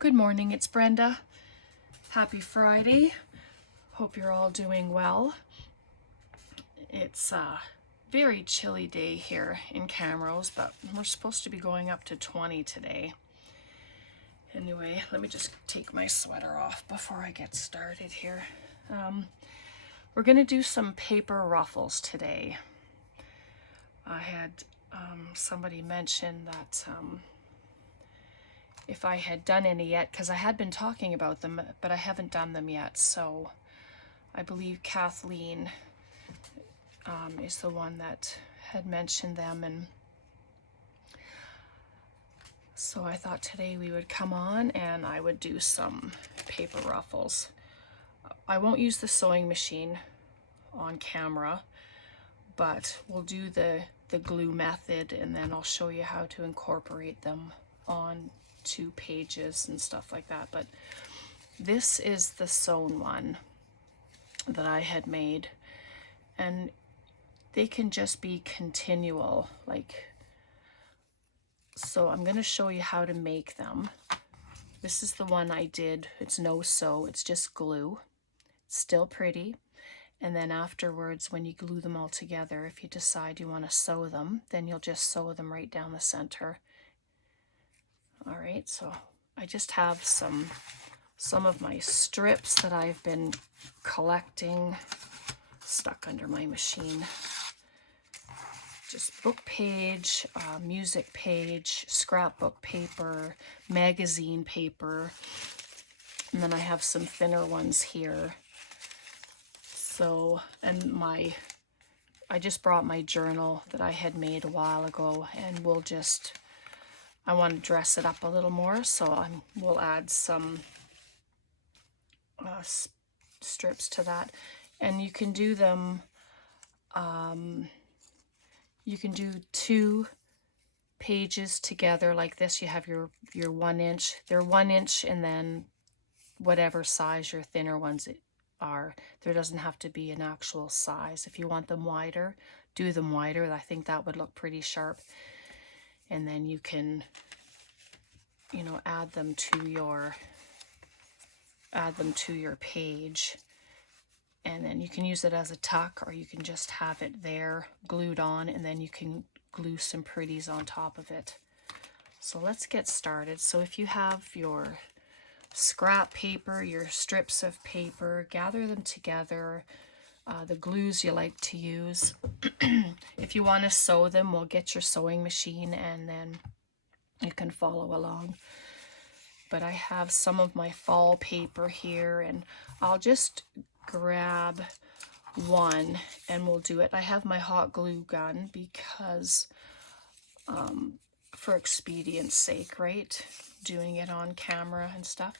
Good morning, it's Brenda. Happy Friday. Hope you're all doing well. It's a very chilly day here in Camrose, but we're supposed to be going up to 20 today. Anyway, let me just take my sweater off before I get started here. We're going to do some paper ruffles today. I had somebody mention that if I had done any yet, because I had been talking about them, but I haven't done them yet. So I believe Kathleen is the one that had mentioned them, and so I thought today we would come on and I would do some paper ruffles. I won't use the sewing machine on camera, but we'll do the glue method, and then I'll show you how to incorporate them on 2 pages and stuff like that. But this is the sewn one that I had made, and they can just be continual, so I'm going to show you how to make them. This is the one I did. It's no sew, it's just glue. It's still pretty. And then afterwards, when you glue them all together, if you decide you want to sew them, then you'll just sew them right down the center. All right, so I just have some of my strips that I've been collecting stuck under my machine. Just book page, music page, scrapbook paper, magazine paper, and then I have some thinner ones here. So, and I just brought my journal that I had made a while ago, and I want to dress it up a little more, so we'll add some strips to that. And you can do them, you can do 2 pages together like this. You have your 1 inch, they're 1 inch, and then whatever size your thinner ones are. There doesn't have to be an actual size. If you want them wider, do them wider. I think that would look pretty sharp. And then you can, add them to your page, and then you can use it as a tuck, or you can just have it there glued on, and then you can glue some pretties on top of it. So let's get started. So if you have your scrap paper, your strips of paper, gather them together. The glues you like to use. If you want to sew them, we'll get your sewing machine, and then you can follow along. But I have some of my fall paper here, and I'll just grab one and we'll do it. I have my hot glue gun because for expedience sake, right? Doing it on camera and stuff.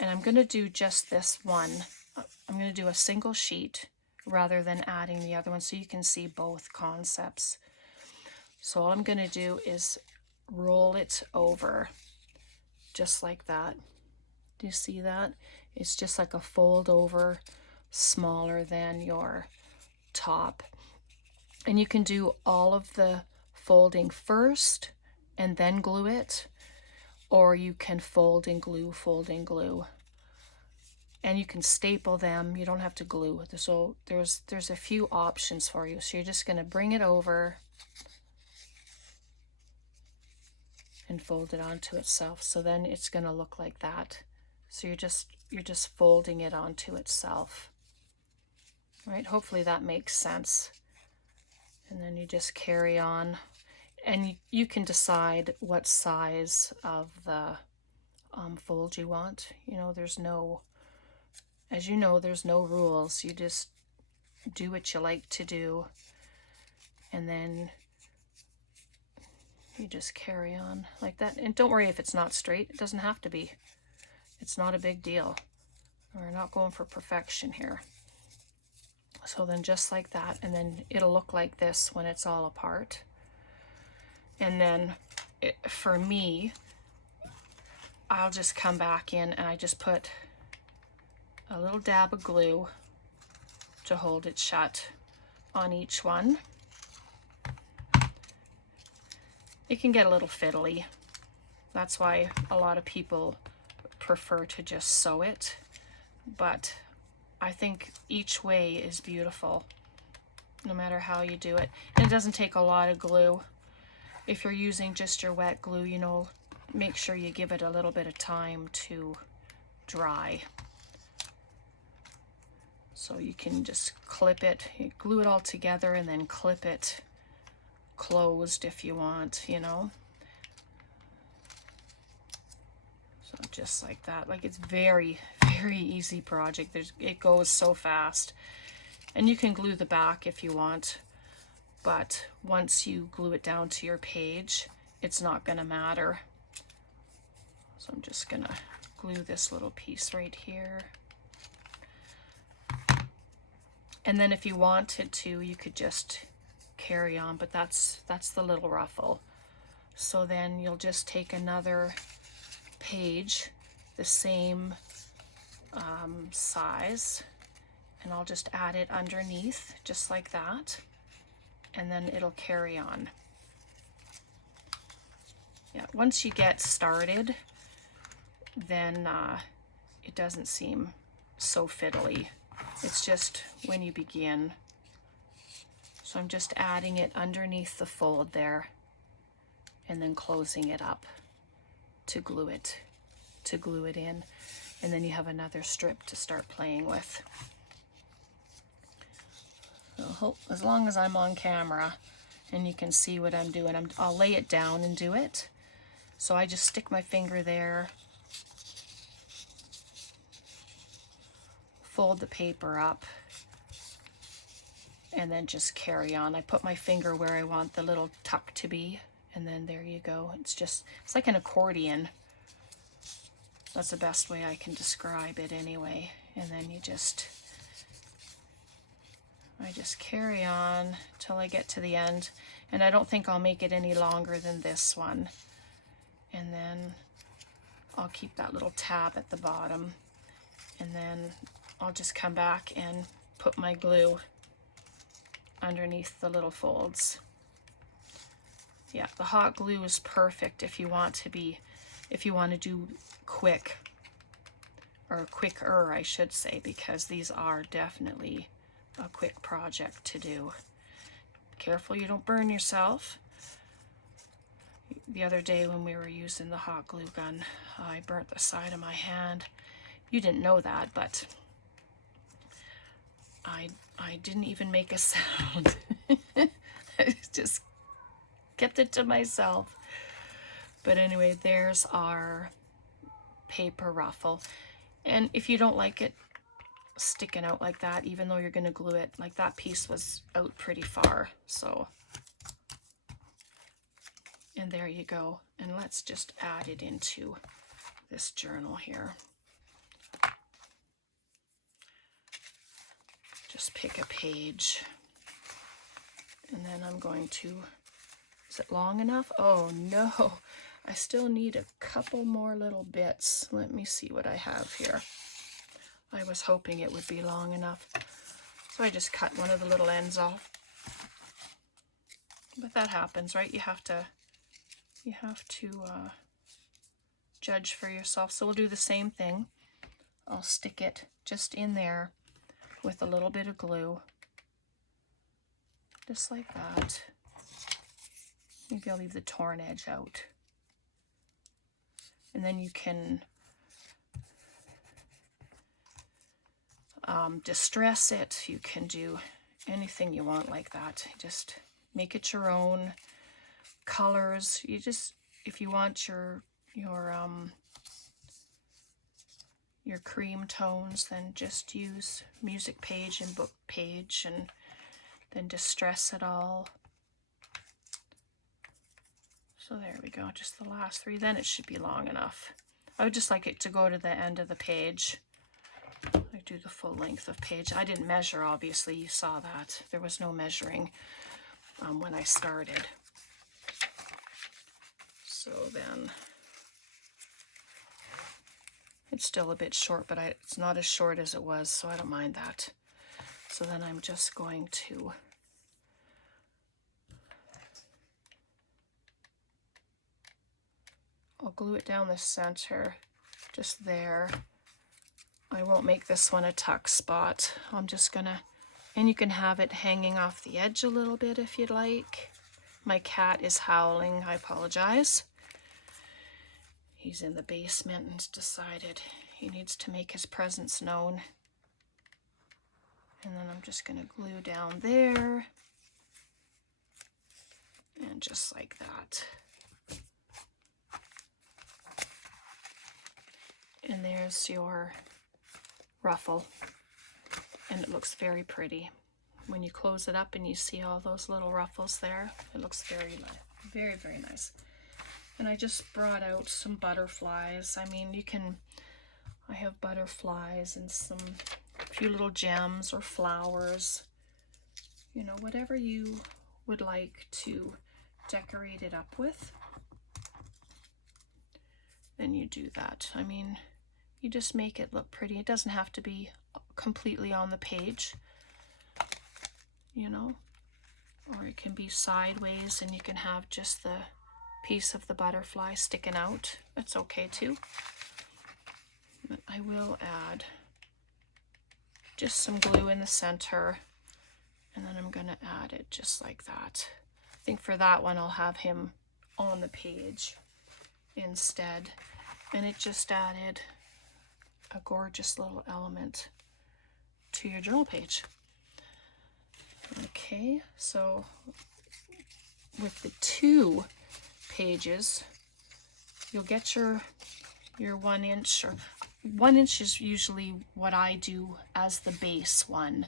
And I'm going to do just this one. I'm going to do a single sheet rather than adding the other one, so you can see both concepts. So all I'm going to do is roll it over just like that. Do you see that? It's just like a fold over, smaller than your top. And you can do all of the folding first and then glue it, or you can fold and glue, fold and glue. And you can staple them. You don't have to glue. So there's a few options for you. So you're just going to bring it over and fold it onto itself. So then it's going to look like that. So you're just folding it onto itself. Right? Hopefully that makes sense. And then you just carry on, and you can decide what size of the fold you want. There's no rules. You just do what you like to do, and then you just carry on like that. And don't worry if it's not straight. It doesn't have to be. It's not a big deal. We're not going for perfection here. So then just like that, and then it'll look like this when it's all apart. And then for me, I'll just come back in and I just put a little dab of glue to hold it shut on each one. It can get a little fiddly. That's why a lot of people prefer to just sew it, but I think each way is beautiful, no matter how you do it. And it doesn't take a lot of glue. If you're using just your wet glue, you know, make sure you give it a little bit of time to dry. So you can just clip it, glue it all together, and then clip it closed if you want, you know. So just like that. Like, it's very, very easy project. It goes so fast. And you can glue the back if you want, but once you glue it down to your page, it's not going to matter. So I'm just going to glue this little piece right here. And then if you wanted to, you could just carry on, but that's the little ruffle. So then you'll just take another page, the same size, and I'll just add it underneath, just like that, and then it'll carry on. Yeah, once you get started, then it doesn't seem so fiddly. It's just when you begin. So I'm just adding it underneath the fold there, and then closing it up to glue it in, and then you have another strip to start playing with. So as long as I'm on camera and you can see what I'm doing, I'll lay it down and do it. So I just stick my finger there, fold the paper up, and then just carry on. I put my finger where I want the little tuck to be, and then there you go. It's like an accordion. That's the best way I can describe it anyway. And then I just carry on till I get to the end, and I don't think I'll make it any longer than this one. And then I'll keep that little tab at the bottom, and then I'll just come back and put my glue underneath the little folds. Yeah, the hot glue is perfect if you want to do quick, or quicker, I should say, because these are definitely a quick project to do. Careful you don't burn yourself. The other day when we were using the hot glue gun, I burnt the side of my hand. You didn't know that, but I didn't even make a sound. I just kept it to myself. But anyway, there's our paper ruffle. And if you don't like it sticking out like that, even though you're going to glue it, like that piece was out pretty far, so, and there you go. And let's just add it into this journal here. Just pick a page, and then I'm going to, is it long enough? Oh no, I still need a couple more little bits. Let me see what I have here. I was hoping it would be long enough. So I just cut one of the little ends off. But that happens, right? You have to judge for yourself. So we'll do the same thing. I'll stick it just in there with a little bit of glue. Just like that. Maybe I'll leave the torn edge out. And then you can distress it. You can do anything you want like that. Just make it your own colors. You just, if you want your cream tones, then just use music page and book page, and then distress it all. So there we go, just the last three. Then it should be long enough. I would just like it to go to the end of the page. I do the full length of page. I didn't measure, obviously, you saw that. There was no measuring when I started. So then, it's still a bit short, but it's not as short as it was, so I don't mind that. So then I'm just going to I'll glue it down the center, just there. I won't make this one a tuck spot. I'm just gonna, and you can have it hanging off the edge a little bit if you'd like. My cat is howling, I apologize. He's in the basement and decided he needs to make his presence known. And then I'm just gonna glue down there. And just like that. And there's your ruffle. And it looks very pretty. When you close it up and you see all those little ruffles there, it looks very nice. Very, very nice. And I just brought out some butterflies. I mean, you can, I have butterflies and some few little gems or flowers. You know, whatever you would like to decorate it up with, then you do that. I mean, you just make it look pretty. It doesn't have to be completely on the page, you know, or it can be sideways and you can have just the piece of the butterfly sticking out. That's okay too. But I will add just some glue in the center, and then I'm gonna add it just like that. I think for that one I'll have him on the page instead, and it just added a gorgeous little element to your journal page. Okay, so with the 2 pages, you'll get your 1 inch, or 1 inch is usually what I do as the base one,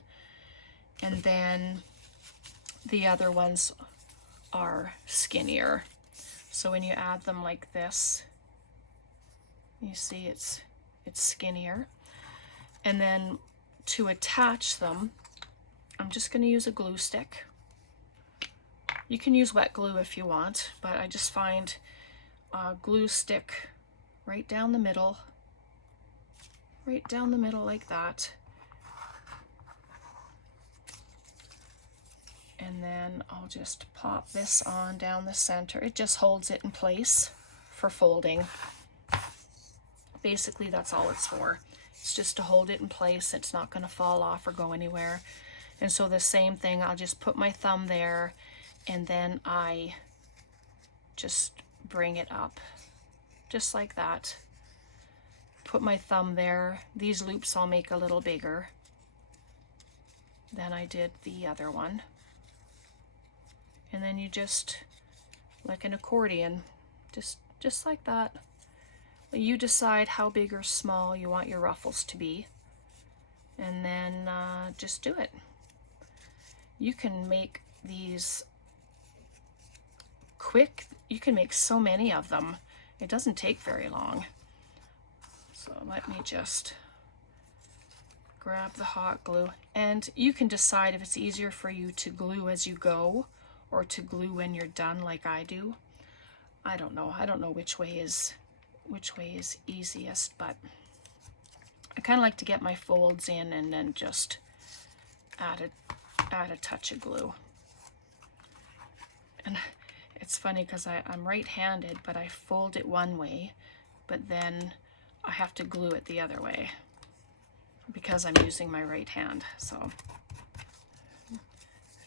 and then the other ones are skinnier. So when you add them like this, you see it's skinnier. And then to attach them, I'm just going to use a glue stick. You can use wet glue if you want, but I just find a glue stick right down the middle like that. And then I'll just pop this on down the center. It just holds it in place for folding. Basically, that's all it's for. It's just to hold it in place. It's not going to fall off or go anywhere. And so the same thing, I'll just put my thumb there, and then I just bring it up just like that. Put my thumb there. These loops I'll make a little bigger than I did the other one. And then you just, like an accordion, just like that. You decide how big or small you want your ruffles to be, and then just do it. You can make these quick. You can make so many of them. It doesn't take very long. So let me just grab the hot glue, and you can decide if it's easier for you to glue as you go or to glue when you're done like I do. I don't know which way is easiest, but I kind of like to get my folds in and then just add a touch of glue. And it's funny because I'm right-handed, but I fold it one way, but then I have to glue it the other way because I'm using my right hand. So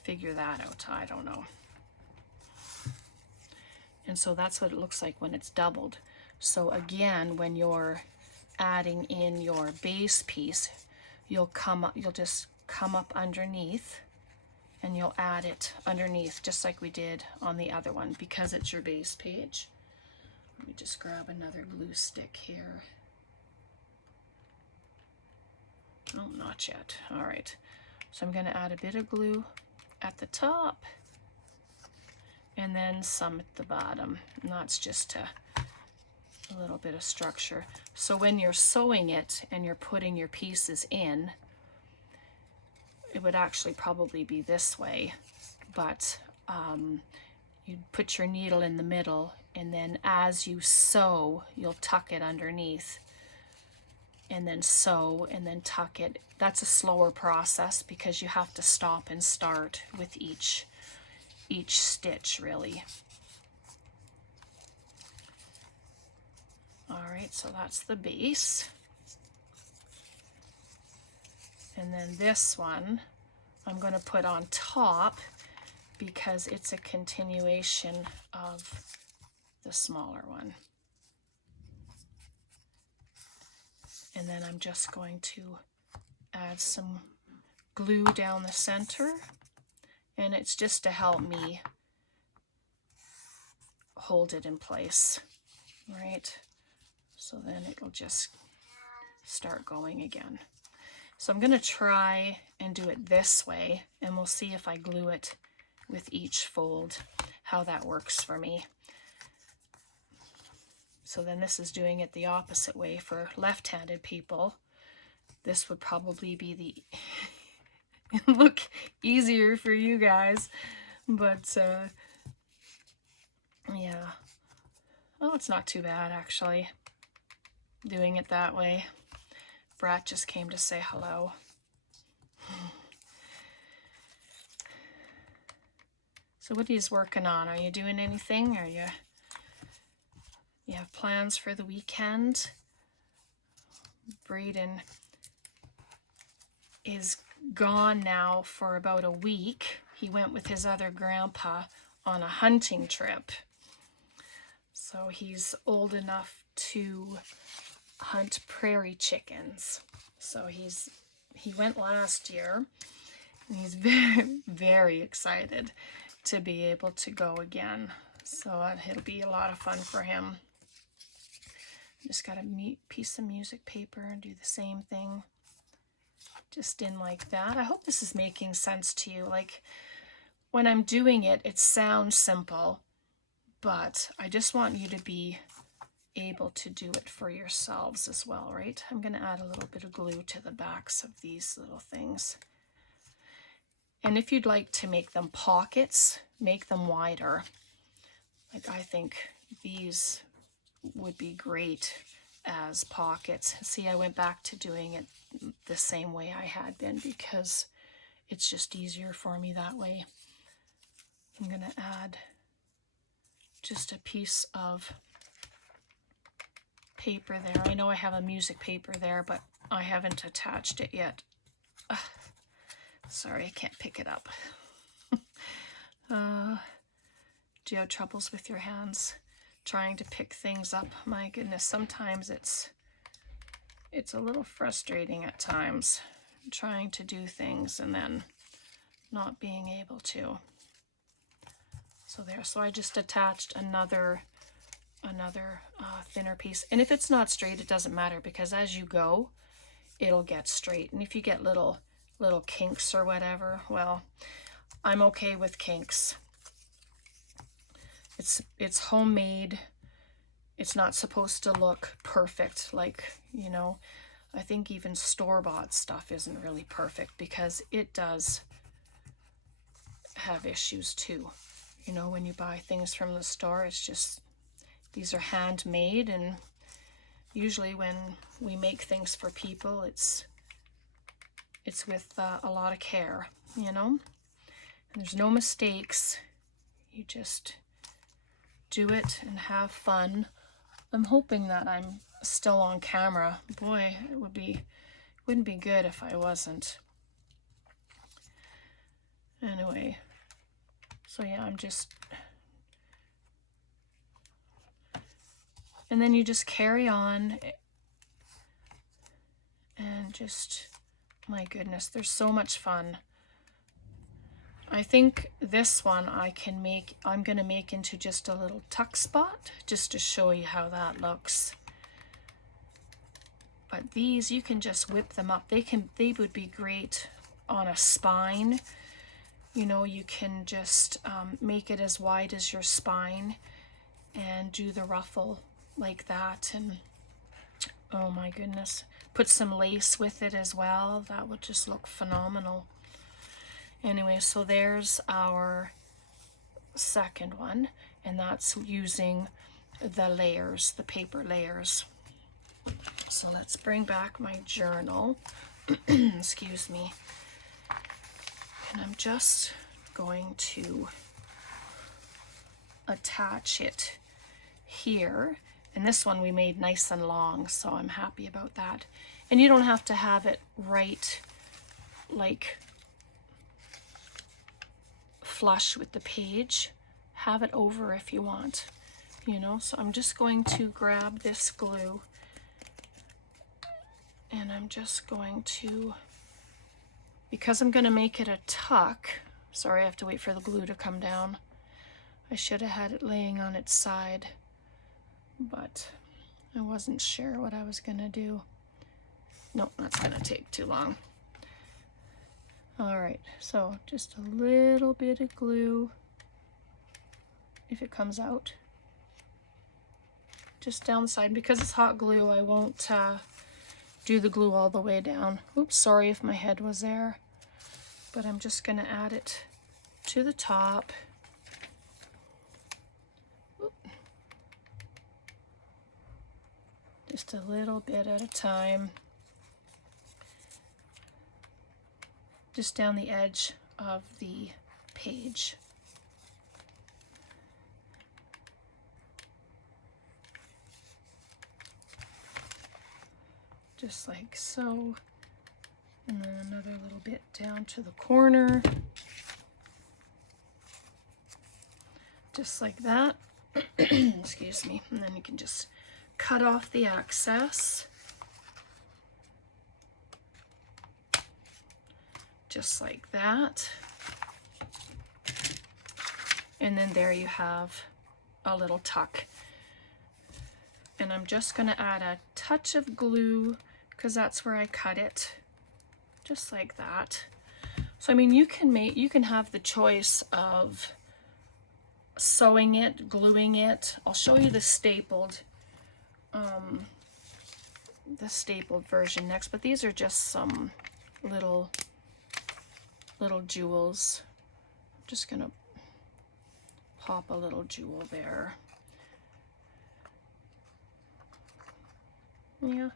figure that out. I don't know. And so that's what it looks like when it's doubled. So again, when you're adding in your base piece, you'll just come up underneath and you'll add it underneath just like we did on the other one because it's your base page. Let me just grab another glue stick here. Oh, not yet. All right. So I'm going to add a bit of glue at the top and then some at the bottom. And that's just a little bit of structure. So when you're sewing it and you're putting your pieces in, it would actually probably be this way, but you'd put your needle in the middle, and then as you sew, you'll tuck it underneath, and then sew, and then tuck it. That's a slower process because you have to stop and start with each stitch, really. All right, so that's the base. And then this one I'm going to put on top because it's a continuation of the smaller one. And then I'm just going to add some glue down the center, and it's just to help me hold it in place, right? So then it'll just start going again. So I'm going to try and do it this way, and we'll see if I glue it with each fold, how that works for me. So then this is doing it the opposite way for left-handed people. This would probably be the look easier for you guys, but yeah. Oh, it's not too bad actually, doing it that way. Brat just came to say hello. So what are you working on? Are you doing anything? Are you have plans for the weekend? Braden is gone now for about a week. He went with his other grandpa on a hunting trip. So he's old enough to hunt prairie chickens. So he went last year, and he's very, very excited to be able to go again. So it'll be a lot of fun for him. Just got a piece of music paper and do the same thing. Just in like that. I hope this is making sense to you. Like when I'm doing it, it sounds simple, but I just want you to be able to do it for yourselves as well, right? I'm going to add a little bit of glue to the backs of these little things. And if you'd like to make them pockets, make them wider. Like I think these would be great as pockets. See, I went back to doing it the same way I had been because it's just easier for me that way. I'm going to add just a piece of paper there. I know I have a music paper there, but I haven't attached it yet. Sorry, I can't pick it up. Do you have troubles with your hands trying to pick things up? My goodness, sometimes it's a little frustrating at times, trying to do things and then not being able to. So there, so I just attached another thinner piece. And if it's not straight, it doesn't matter because as you go, it'll get straight. And if you get little kinks or whatever, well, I'm okay with kinks. It's homemade. It's not supposed to look perfect, like, you know, I think even store-bought stuff isn't really perfect because it does have issues too. You know, when you buy things from the store, it's just, these are handmade, and usually when we make things for people, it's with a lot of care, you know? And there's no mistakes. You just do it and have fun. I'm hoping that I'm still on camera. Boy, wouldn't be good if I wasn't. Anyway, so yeah, I'm just, and then you just carry on and just, my goodness, there's so much fun. I think this one I'm going to make into just a little tuck spot, just to show you how that looks. But these, you can just whip them up. They would be great on a spine. You know, you can just make it as wide as your spine and do the ruffle like that. And oh my goodness, put some lace with it as well. That would just look phenomenal. Anyway, so there's our second one, and that's using the layers, the paper layers. So let's bring back my journal. Excuse me. And I'm just going to attach it here, And this one we made nice and long, so I'm happy about that. And you don't have to have it right like flush with the page. Have it over if you want, you know. So I'm just going to grab this glue and I'm just going to, because I'm going to make it a tuck, sorry I have to wait for the glue to come down. I should have had it laying on its side, but I wasn't sure what I was going to do. No, that's going to take too long. All right, so just a little bit of glue, if it comes out, just down the side. Because it's hot glue, I won't do the glue all the way down. Oops, sorry if my head was there, but I'm just going to add it to the top. Oop. Just a little bit at a time. Just down the edge of the page. Just like so. And then another little bit down to the corner. Just like that. Excuse me. And then you can just cut off the excess. Just like that. And then there you have a little tuck. And I'm just going to add a touch of glue because that's where I cut it. Just like that. So I mean, you can have the choice of sewing it, gluing it. I'll show you the stapled version next, but these are just some little jewels. I'm just gonna pop a little jewel there. Yeah,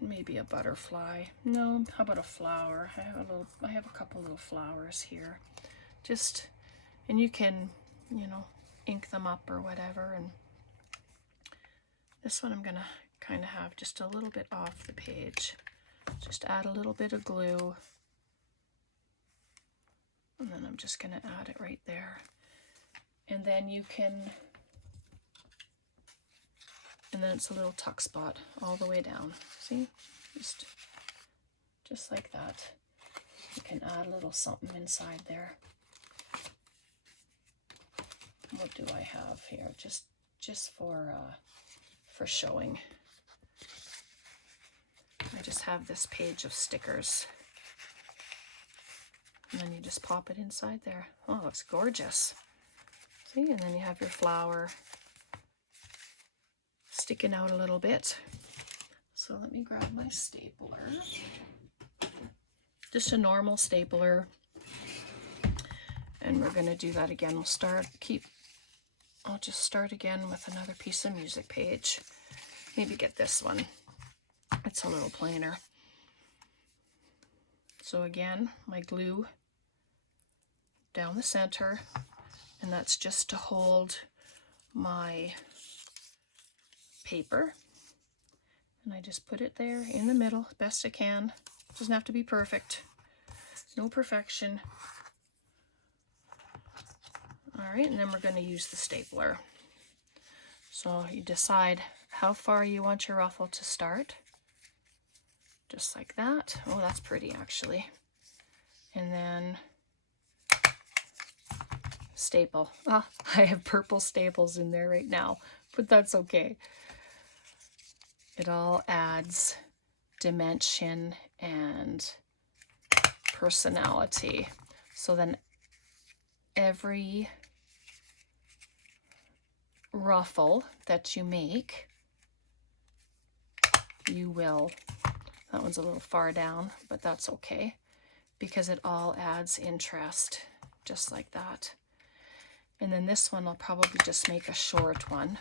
maybe a butterfly. No, how about a flower? I have a couple little flowers here. Just, and you can, you know, ink them up or whatever. And this one I'm gonna kind of have just a little bit off the page. Just add a little bit of glue. And then I'm just going to add it right there. And then you can, and then it's a little tuck spot all the way down. See? Just like that. You can add a little something inside there. What do I have here? Just for showing. I just have this page of stickers. And then you just pop it inside there. Oh, it looks gorgeous. See, and then you have your flower sticking out a little bit. So let me grab my stapler. Just a normal stapler. And we're going to do that again. I'll just start again with another piece of music page. Maybe get this one. It's a little plainer. So again, my glue down the center, and that's just to hold my paper. And I just put it there in the middle, best I can. Doesn't have to be perfect. No perfection. All right, and then we're going to use the stapler. So you decide how far you want your ruffle to start. Just like that. Oh, that's pretty actually. And then staple. Ah, I have purple staples in there right now, but that's okay. It all adds dimension and personality. So then every ruffle that you make, you will, that one's a little far down, but that's okay because it all adds interest, just like that. And then this one I'll probably just make a short one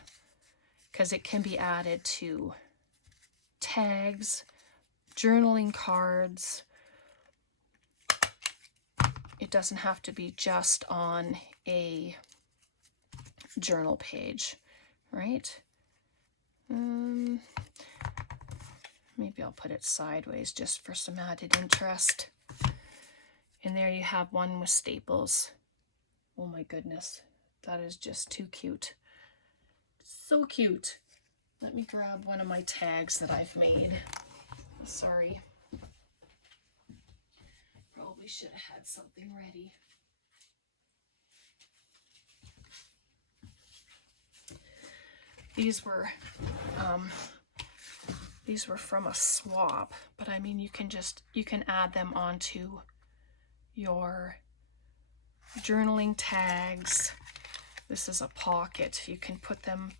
because it can be added to tags, journaling cards. It doesn't have to be just on a journal page, right? Maybe I'll put it sideways just for some added interest. And there you have one with staples. Oh my goodness, that is just too cute. So cute. Let me grab one of my tags that I've made. Sorry. Probably should have had something ready. These were from a swap, but I mean, you can add them onto your journaling tags. This is a pocket. You can put them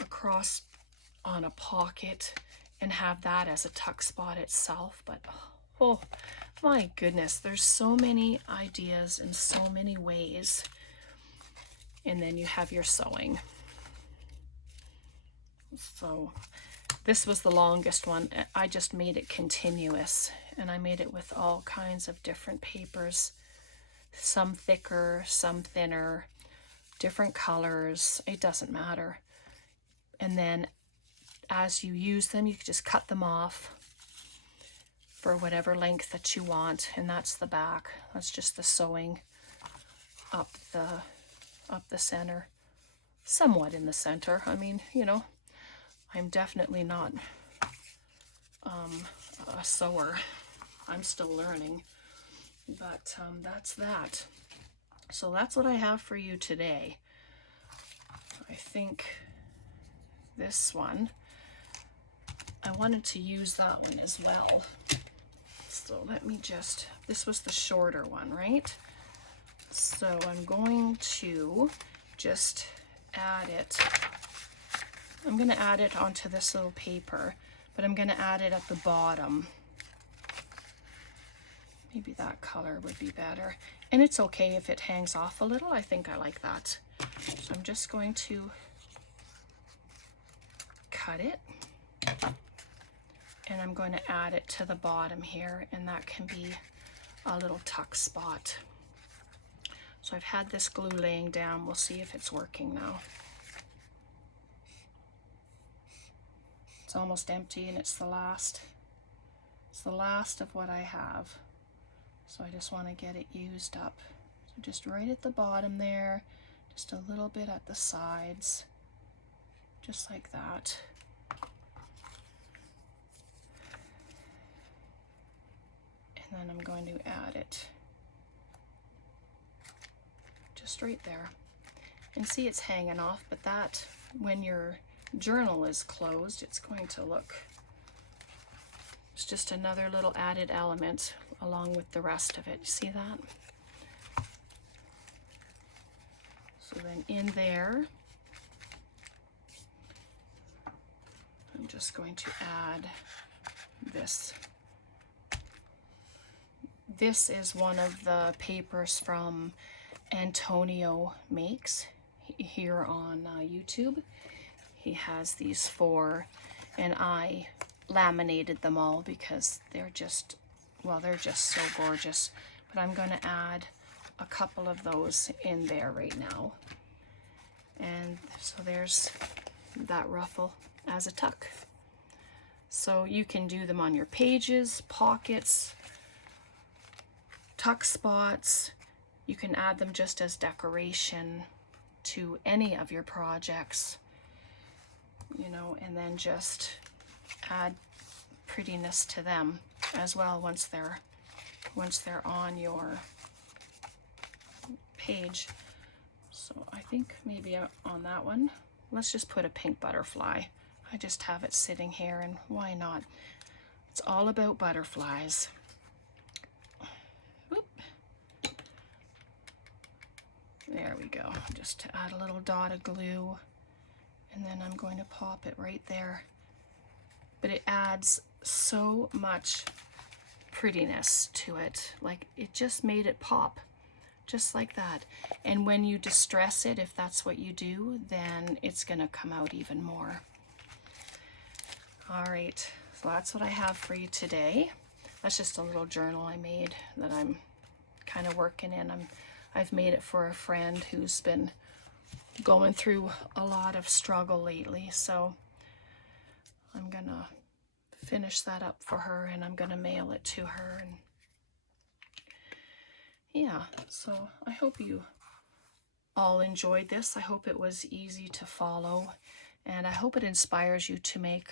across on a pocket and have that as a tuck spot itself. But oh my goodness, there's so many ideas in so many ways. And then you have your sewing. So this was the longest one. I just made it continuous, and I made it with all kinds of different papers, some thicker, some thinner, different colors. It doesn't matter. And then as you use them, you can just cut them off for whatever length that you want. And that's the back. That's just the sewing up the center, somewhat in the center. I mean, you know, I'm definitely not a sewer. I'm still learning, but that's that. So that's what I have for you today. I think this one, I wanted to use that one as well. So let me just, this was the shorter one, right? So I'm going to just add it. I'm going to add it onto this little paper, but I'm going to add it at the bottom. Maybe that color would be better. And it's okay if it hangs off a little. I think I like that. So I'm just going to cut it. And I'm going to add it to the bottom here, and that can be a little tuck spot. So I've had this glue laying down. We'll see if it's working now. It's almost empty, and it's the last of what I have. So I just want to get it used up. So just right at the bottom there, just a little bit at the sides, just like that. And then I'm going to add it just right there. And see, it's hanging off, but that, when your journal is closed, it's going to look, it's just another little added element along with the rest of it. You see that? So then in there, I'm just going to add this. This is one of the papers from Antonio Makes here on YouTube. He has these 4, and I laminated them all because they're just, well, they're just so gorgeous. But I'm going to add a couple of those in there right now. And so there's that ruffle as a tuck. So you can do them on your pages, pockets, tuck spots. You can add them just as decoration to any of your projects, you know, and then just add prettiness to them as well once they're on your page. So I think maybe on that one, let's just put a pink butterfly. I just have it sitting here, and why not? It's all about butterflies. Whoop. There we go. Just to add a little dot of glue, and then I'm going to pop it right there. But it adds so much prettiness to it. Like, it just made it pop, just like that. And when you distress it, if that's what you do, then it's gonna come out even more. All right, so that's what I have for you today. That's just a little journal I made that I'm kind of working in. I've made it for a friend who's been going through a lot of struggle lately. So I'm gonna finish that up for her, and I'm gonna mail it to her. And yeah, so I hope you all enjoyed this. I hope it was easy to follow, and I hope it inspires you to make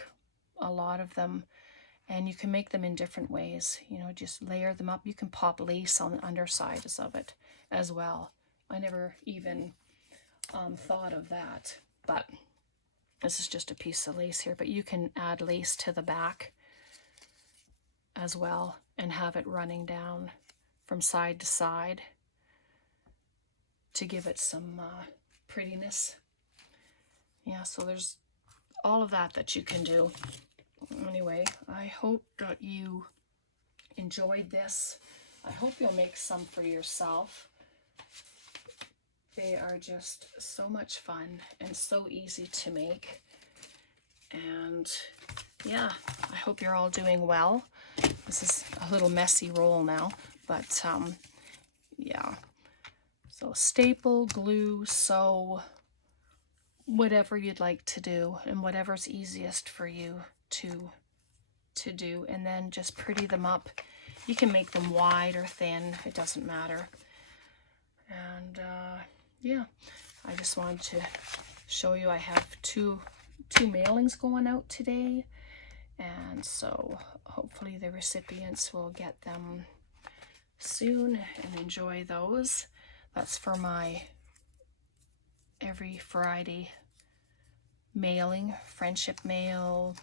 a lot of them. And you can make them in different ways, you know, just layer them up. You can pop lace on the undersides of it as well. I never even thought of that, but this is just a piece of lace here, but you can add lace to the back as well and have it running down from side to side to give it some prettiness. Yeah, so there's all of that you can do. Anyway, I hope that you enjoyed this. I hope you'll make some for yourself. They are just so much fun and so easy to make. And yeah, I hope you're all doing well. This is a little messy roll now, but yeah. So staple, glue, sew, whatever you'd like to do, and whatever's easiest for you to do, and then just pretty them up. You can make them wide or thin, it doesn't matter. And yeah, I just wanted to show you I have two mailings going out today, and so hopefully the recipients will get them soon and enjoy those. That's for my every Friday mailing, friendship mail,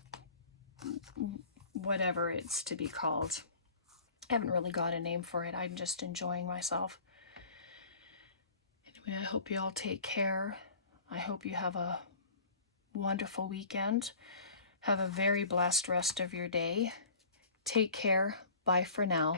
whatever it's to be called. I haven't really got a name for it. I'm just enjoying myself. Anyway, I hope you all take care. I hope you have a wonderful weekend. Have a very blessed rest of your day. Take care. Bye for now.